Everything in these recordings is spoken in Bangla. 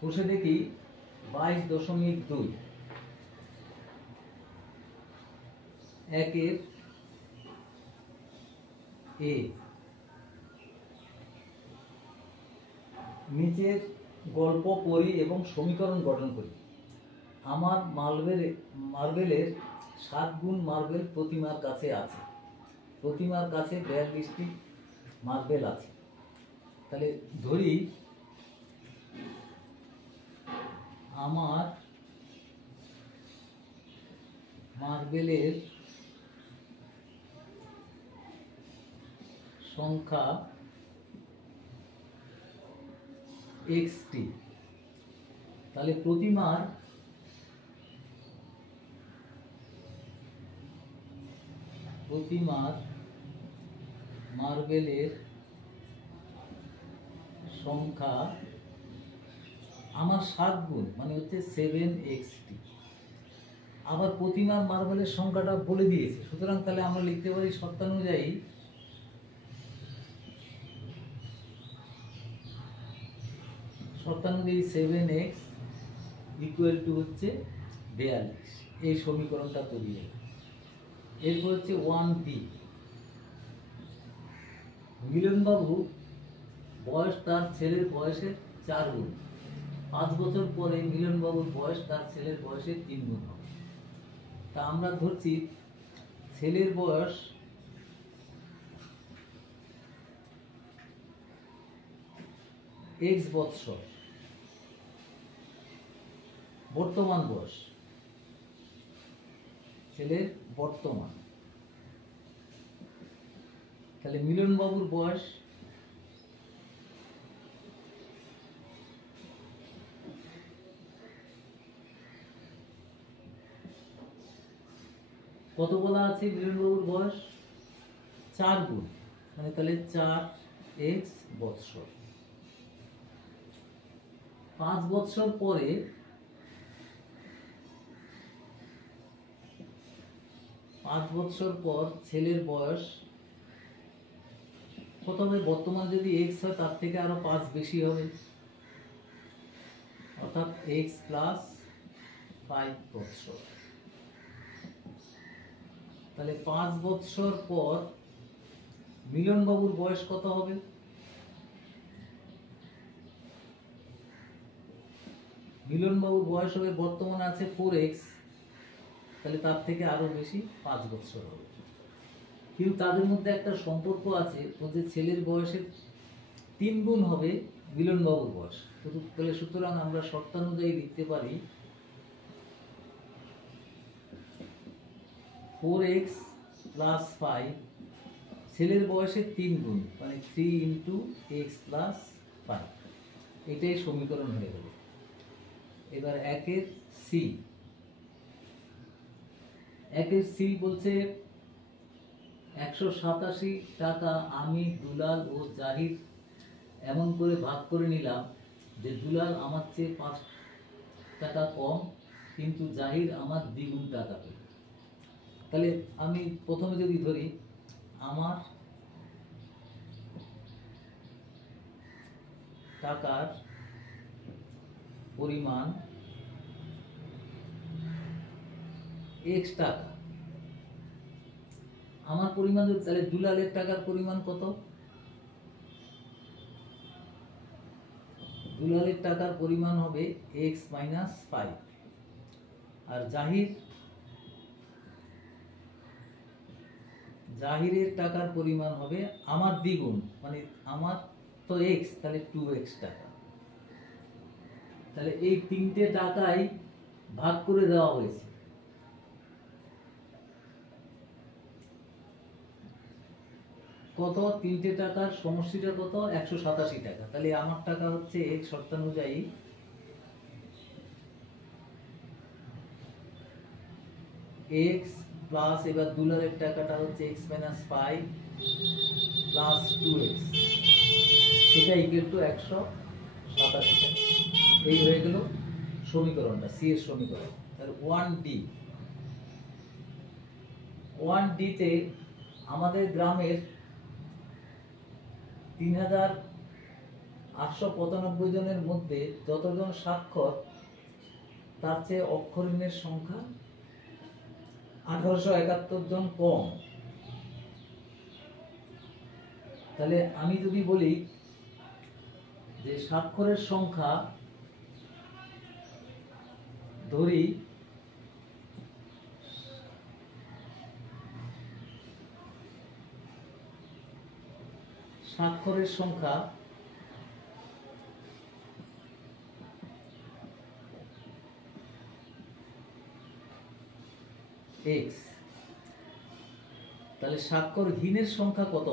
কষে দেখি 22.2 একের এ। নিচের গল্প পড়ি এবং সমীকরণ গঠন করি। আমার মার্বেলের 7 গুণ মার্বেল প্রতিমার কাছে আছে। প্রতিমার কাছে 42টি মার্বেল আছে। তাহলে ধরি আমার মার্বেলের সংখ্যা xটি। তাহলে প্রতিমার মার্বেলের সংখ্যা আমার 7 গুণ মানে হচ্ছে 7xt। আবার প্রতিমার মার্বেলের সংখ্যাটা বলে দিয়েছে, সুতরাং তাহলে আমরা লিখতে পারি শর্তানুযায়ী শর্তানুযায়ী 7x ইকুয়াল টু হচ্ছে 42। এই সমীকরণটা তৈরি হলো। এরপর হচ্ছে 1b। মিলনবাবু বয়স তার ছেলের বয়সের 4 গুণ। 5 বছর পরে মিলনবাবুর বয়স তার ছেলের বয়সের 3 গুণ হবে। তা আমরা ধরছি ছেলের বয়স x বৎসর, বর্তমান বয়স ছেলের বর্তমান। তাহলে মিলনবাবুর বয়স কত বলা আছে? মিলনবাবুর বয়স 4 গুণ, মানে তাহলে 4x বৎসর। 5 বৎসর পরে ছেলের বয়স কত হবে? বর্তমান যদি x হয় তার থেকে আরো 5 বেশি হবে, অর্থাৎ x প্লাস 5 বৎসর। তাহলে 5 বৎসর পর মিলনবাবুর বয়স কত হবে? মিলনবাবুর বয়স হবে, বর্তমানে আছে 4x, তাহলে তার থেকে আরো বেশি 5 বছর হবে। কিন্তু তাদের মধ্যে একটা সম্পর্ক আছে, যে ছেলের বয়সের 3 গুণ হবে মিলনবাবুর বয়স। তাহলে সুতরাং আমরা শর্তানুযায়ী লিখতে পারি 4x প্লাস 5 ছেলের বয়সের 3 গুণ, মানে 3 ইন্টু x প্লাস 5। এটাই সমীকরণ হয়ে গেল। এবার একের সি বলছে 187 টাকা আমি, দুলাল ও জাহির এমন করে ভাগ করে নিলাম যে দুলাল আমার চেয়ে 5 টাকা কম, কিন্তু জাহির আমার দ্বিগুণ টাকা পেল। তাহলে আমি প্রথমে যদি ধরি আমার টাকার পরিমাণ x টাকা, আমার পরিমাণ, তাহলে দুলালের টাকার পরিমাণ কত? দুলালের টাকার পরিমাণ হবে x মাইনাস 5। আর জাহিরের টাকার পরিমাণ হবে আমার দ্বিগুণ, মানে আমার তো x, তাহলে 2x টাকা। তাহলে এই 3টে টাকাই ভাগ করে দেওয়া হয়েছে। কত? 3টে টাকার সমষ্টিটা কত? 187 টাকা। তাহলে আমার টাকা হচ্ছে x শর্তানুযায়ী x প্লাস, এবার দুলালের টাকাটা হচ্ছে x মাইনাস 5 প্লাস 2x, সেটা ইকুয়াল টু 187 টাকা। এই হয়ে গেল সমীকরণটা, সি এর সমীকরণ। তাহলে 1D তে আমাদের গ্রামের 3000 895 জনের মধ্যে যতজন স্বাক্ষর তার চেয়ে অক্ষরহীনের সংখ্যা 1871 জন কম। তাহলে আমি যদি বলি যে স্বাক্ষরের সংখ্যা ধরি স্বাক্ষরের সংখ্যা x, তাহলে স্বাক্ষরহীনের সংখ্যা কত?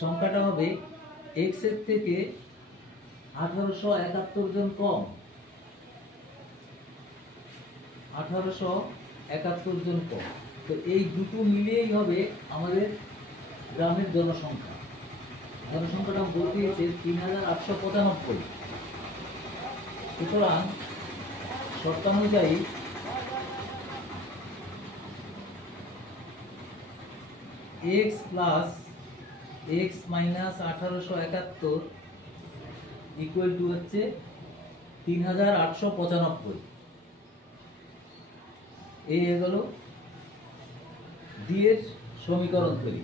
সংখ্যাটা হবে x এর থেকে 1871 জন কম, 1871 জন কম। তো এই দুটো মিলিয়েই হবে আমাদের গ্রামের জনসংখ্যা। জনসংখ্যাটা বলতে দিয়েছে 3895। সুতরাং শর্তানুযায়ী x plus x minus 1871 equal to হচ্ছে 3895। এই হয়ে গেল ডি এর সমীকরণ তৈরি।